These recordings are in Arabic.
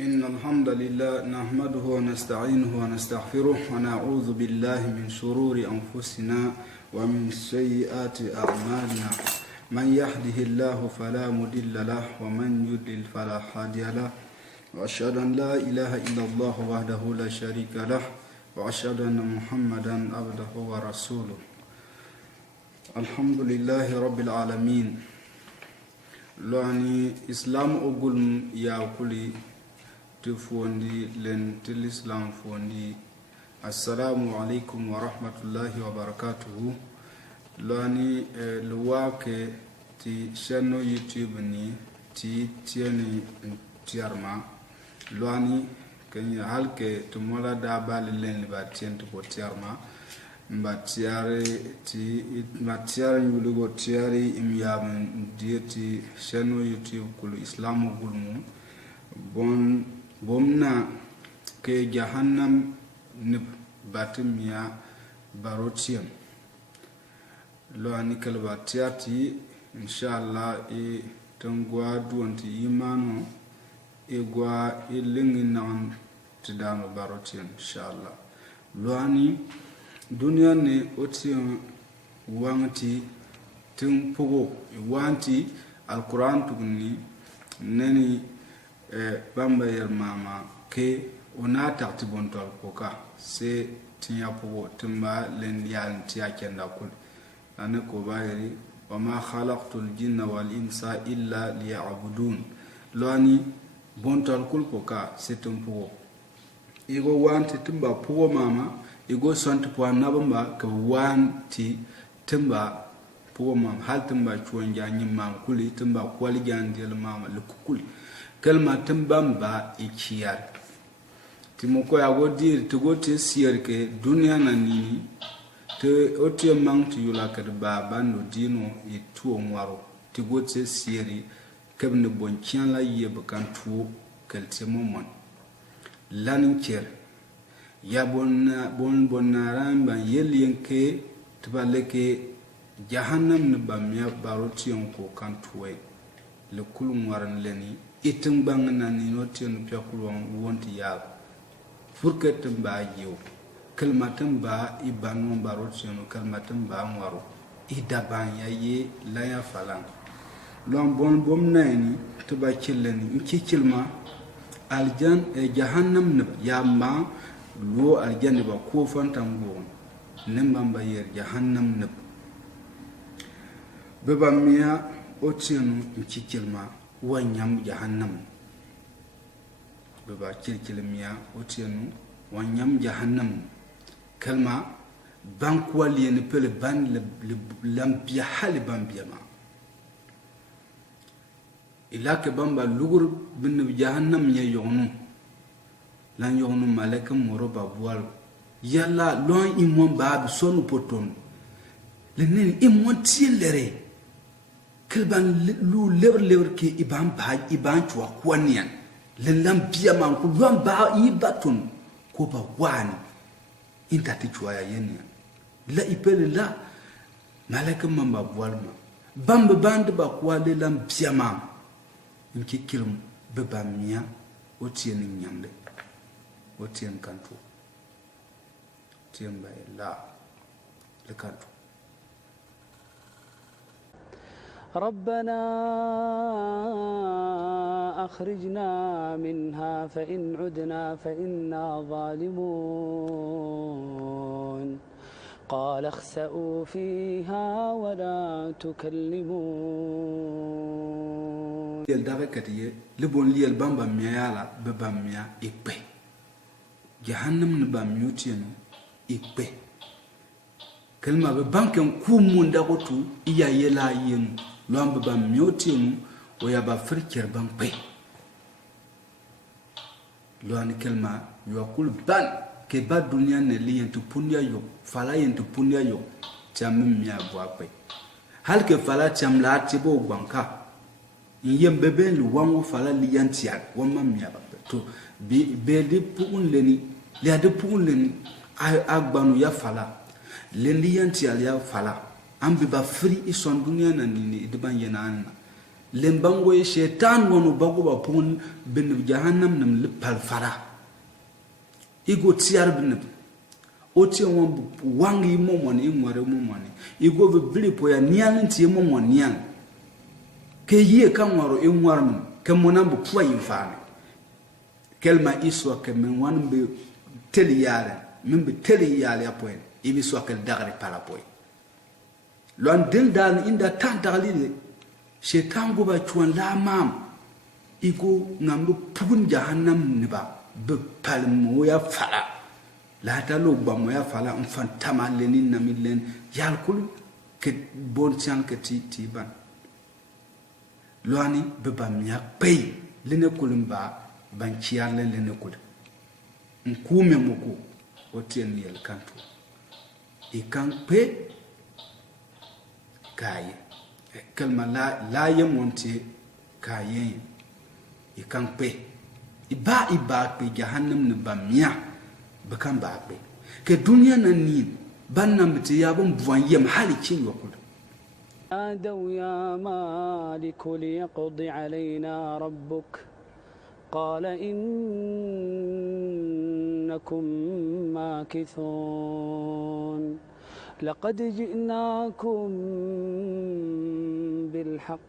إن الحمد لله نحمده ونستعينه ونستغفره ونعوذ بالله من شرور أنفسنا ومن سيئات أعمالنا من يهده الله فلا مضل له ومن يضلل فلا هادي له وأشهد أن لا إله إلا الله وحده لا شريك له وأشهد أن محمدا عبده ورسوله الحمد لله رب العالمين لعني إسلام أقول يا كلي تفوندي لن الإسلام فوندي السلام عليكم ورحمة الله وبركاته لعني لواك تي شنو يوتيوب ني تي تيني تيارما لعني كني هالك تمولا دابال لين لباتين تبو تيارما mbatiare ti matiare yulugo tiare imyam dieti channel YouTube kulu islamu gulmu bon bomna ke jahannam nib batimya barotiam lo anikal batiati inshallah e tangwa duanti imano e gwa e linginan tidano barotiam inshallah lo ani dunia ne otiyan wanti tun pugo wanti alquran tugni nani bamba yer mama ke ona takti bontol koka se tinya pugo tumba len yan tiya kenda kul ana ko bayri wama khalaqtul jinna wal insa illa liya'budun lani bontol kul koka se tum pugo igo wanti tumba pugo mama igo sant po nabamba ka wanti timba po mam hal timba chuonja nyimma kuli timba kwali jandel mama lukuli kalma timba ba ikiyar timoko ya godir to gote sierke dunia na nini te otie mangti yula ka ba bando dino e tuo ngwaro te gote sieri kabne bonkian la yeb kan tuo kalte momon lanin ker ya bonnaran ban yelienke tbaleke jahannam ne bamya barotion ko kantuwe le kulum waran leni itin bang na ni notion pyakulwan wonti ya furketum ba yiw kalmatum ba ibanu barotion kalmatum ba ngwaro idaban yaye la ya falan lon bom nani tba kileni nkikilma aljan e jahannam ne ya ma lo aljanna ba ko fantango nembamba yer jahannam ne beba miya otienu nkikilma wanyam jahannam beba kilkilmiya otienu wanyam jahannam kalma bankwali ne pele ban lampiya hali bambiyama ilaka bamba lugur bin jahannam ya yonu lan yonu malaka moroba bual yalla lon imon bab sonu poton lenin imon tilere kilban lu lever ke iban ba iban chwa kwanian lelam biya man ku lon ba ibatun ko ba wani inta ti chwa ya yen la ipele la malaka mamba bual ma bamba band ba kwa lelam biya man inki kilum be bamia otien nyamde otien kanto tiemba la le kanto ربنا أخرجنا منها فإن عدنا فإنا ظالمون قال اخسئوا فيها ولا تكلمون يل داركتي لبون ليل بامبا ميالا بباميا إكبي جهنم نباميوتينو إكبي كلمة ببانكم كومون داغوتو إيا يلا ينو لوان بباميوتينو ويابا فريكير بامبي لوان كلمة يوكول بان ke ba dunia ne liyen tu punya yo fala yen tu punya yo chamim ya bwakwe hal ke fala cham la tibo gwanka yem bebe lu wangu fala liyan tiya wamma miya ba to be de puun leni le de puun leni agbanu ya fala len liyan tiya ya fala ambe ba free ison dunia na nini de ban yena anna lembango e shaitan wonu bago ba pun bin jahannam nam lipal fara igo tiar bin o ti won wangi momoni ngware momoni igo be bili po ya nian ti momoni nian ke ye kan waro e ngwar mun ke monam bu kwa yifane kelma iswa ke men wan be teli yare min be teli yale apoen ibi so ke dagare pala poy lon den dal inda tan dalile shetan go ba chuan la mam igo ngamdu pugun jahannam ne ba be palmo ya fala la talo ba mo ya fala on fantama lenin na milen yalkul ke bon tian ke ti ban loani be ba miya pay lene kulumba ban ciar len lene kul nkume moko o tien yel kanto e kan pe kaye kalma la yemonte kaye e kan pe iba pe jahannam ne ba miya be kan ba pe ke dunya nan ni ban nam te yabon buwan yem hali cin yokul نادوا يا مالك ليقض علينا ربك قال إنكم ماكثون لقد جئناكم بالحق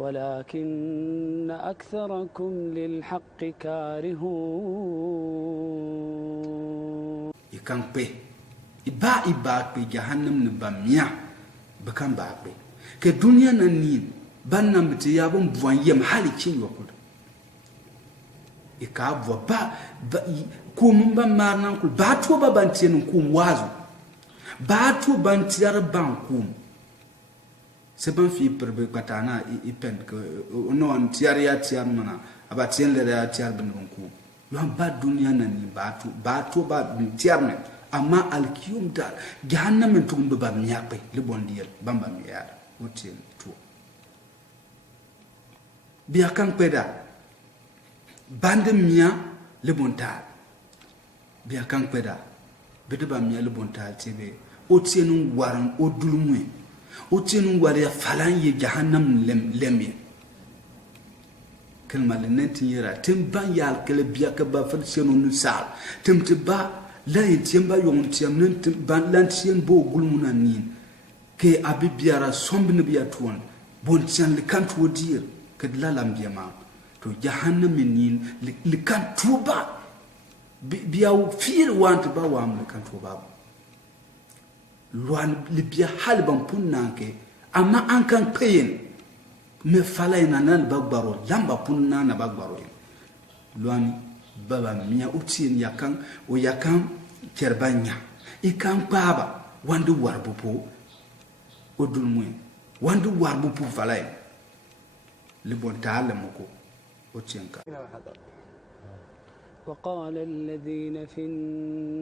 ولكن أكثركم للحق كارهون يكان بي إبا بي جهنم نباميا بكان باقي كدنيا نين بنا متيابون بوان يم حالي تشين يقول إكابوا كوم بمارنا كل باتوا بانتين كوم وازو باتوا بانتيار بان كوم سبب في بربك بتاعنا يبين كأنه أنتياريا تيار منا أباتين لريا تيار بنون كوم يوم بعد دنيا نين باتوا بانتيارنا ama alkiyum dal jahannam en tum baba miape le bondiel bamba miara hotel to biya kan peda bande mia le bontal biya kan peda bede ba mia le bontal tebe otienu waran odulumwe otienu wari falan ye jahannam lemye kelma le nentiyera timban yal kele biya ka ba fa senu nusal timtiba la yitiamba yon tiam nan ban lantien bo gulmuna nin ke abibiara sombne biya tuon bon tian le kan to dire ke la lambiya ma to jahannam nin le kan tuba biya fir want ba wam le kan tuba loan le biya halban punnanke amma an kan payen me falaina nan bagbaro lamba punna na bagbaro loan baba miya utien yakan o yakan kerbanya ikan baba wandu warbupo odulmwe wandu warbupo falay le bontal moko otienka وقال الذين في النار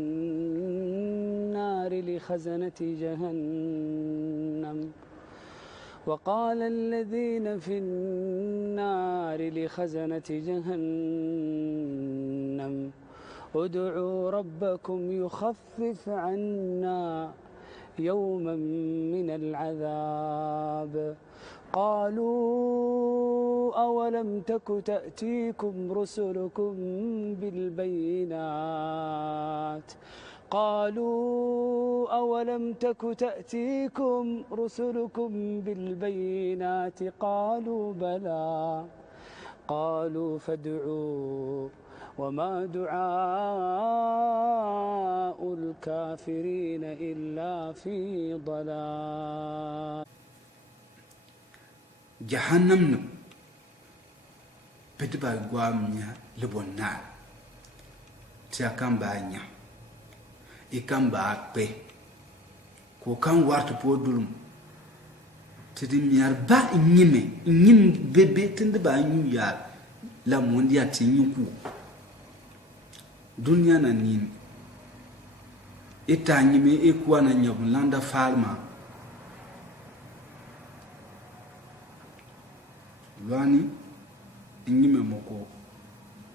لخزنة جهنم وقال الذين في النار لخزنة جهنم ادعوا ربكم يخفف عنا يوما من العذاب قالوا أولم تك تأتيكم رسلكم بالبينات قالوا أولم تك تأتيكم رسلكم بالبينات قالوا بلى قالوا فادعوا وما دعاء الكافرين إلا في ضلال جهنم بدبا غوامنيا لبونال تياكام بانيا ikam ba pe ko kan wartu podulum tidi miar ba nyim bebe tinde ba nyu ya la mondia tinyuku dunya na nin ita nyime ekuwa na nyabulanda farma lwani nyime moko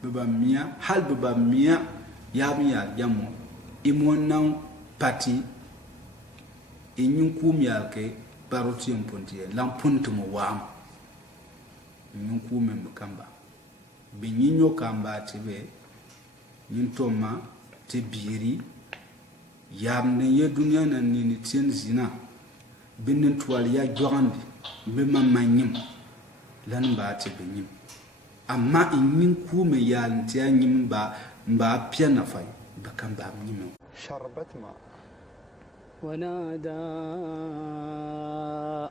beba mia hal beba mia ya jamo imonan pati inyun kumyalke paroti mpontie lampuntu mo wam nyin ku men kamba be nyin yo kamba tibe nyin toma te biri yam ne ye dunya nan ni tien zina binin twal ya jogandi be mamanyim lan ba te be nyim amma nyin ku me yal te nyim ba piana fay ba kamba nyim شربت ماء. ونادى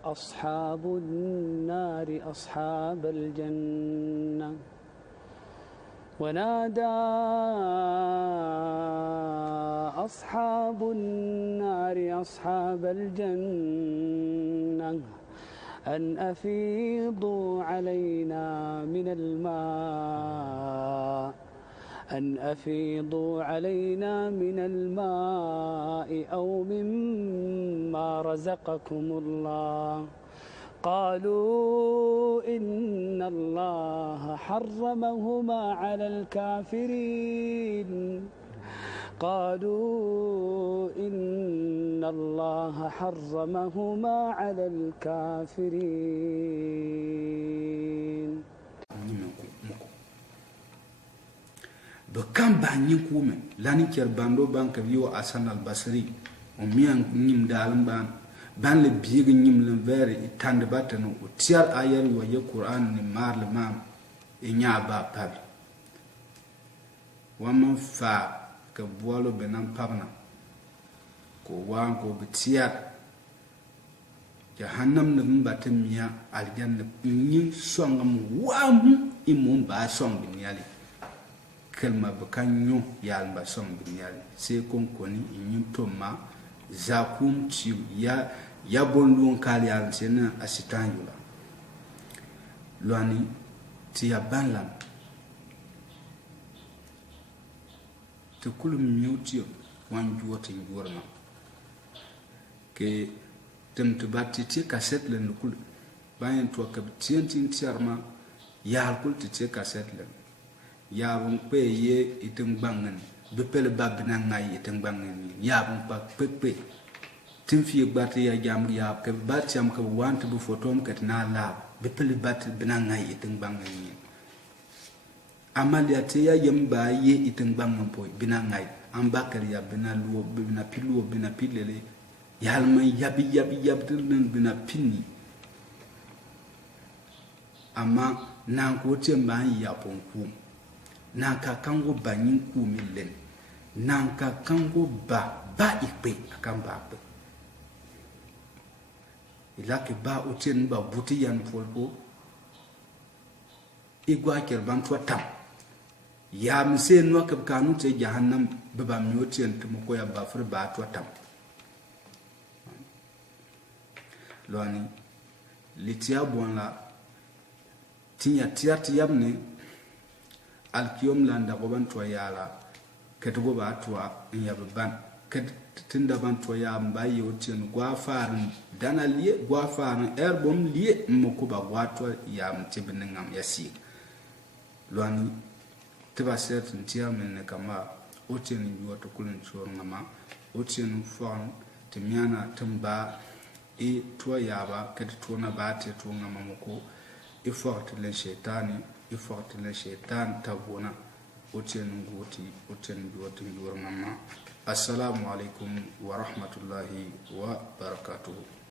أصحاب النار أصحاب الجنة ونادى أصحاب النار أصحاب الجنة أن أفيضوا علينا من الماء أن أفيضوا علينا من الماء أو مما رزقكم الله قالوا إن الله حرمهما على الكافرين قالوا إن الله حرمهما على الكافرين bekam ba nyin kume lani ker bando banka biyo Hasan al-Basri o miyan nyim dalam ban le biig nyim le vere itande batano o tiar ayar wa ye Qur'an ni mar le mam e nya ba pab wa man fa ka bolo benam pabna ko wan ko bitiar jahannam ne mbatem miya aljanna nyin songam wam imum ba song binyali kelma bakanyo yal ba som binyal se kon koni nyin toma zakum ci ya bondon kal yal sena asitan yula lwani ti ya banlam to kulum nyuti wan juwata njurma ke tem to batti ti cassette len kul bayen to ka tientin tiarma yal kul ti cassette len yabun pe ye itin bangan bepel babna ngai itin bangan yabun pa pepe tin fi gbati ya jam ya ke batiam ke want bu fotom ket na la bepel bat bina ngai itin bangan ni amalia te ya yamba ye itin bangan po bina ngai ambakar ya bina luo bina piluo bina pilele yalma yabi din bina pinni ama nan ko temba ya ponku nanka kango ba nyin ku milen nanka kango ba ikpe akamba pe ilake ba utien ba buti yan polpo igwa ker ban to tam ya mse no ka kanu te jahannam ba mi utien to ko ya ba fur ba to tam loni litia bonla tinya tiati yamne alkiyom landa ko ban to yala ketugo ba to yaban ket tinda ban to ya mbaye otin gwa farin dana liye gwa farin erbom liye mko ba gwa to ya mtibin ngam yasi lwani tiba set ntia men kama otin biwo to kulun chor ngama otin fon timiana tamba e to yaba ket to na ba te to ngama mko e forte le shetani forte le shaitan tabuna oten ngoti oten biwatu ngor mama assalamu alaikum wa rahmatullahi wa barakatuh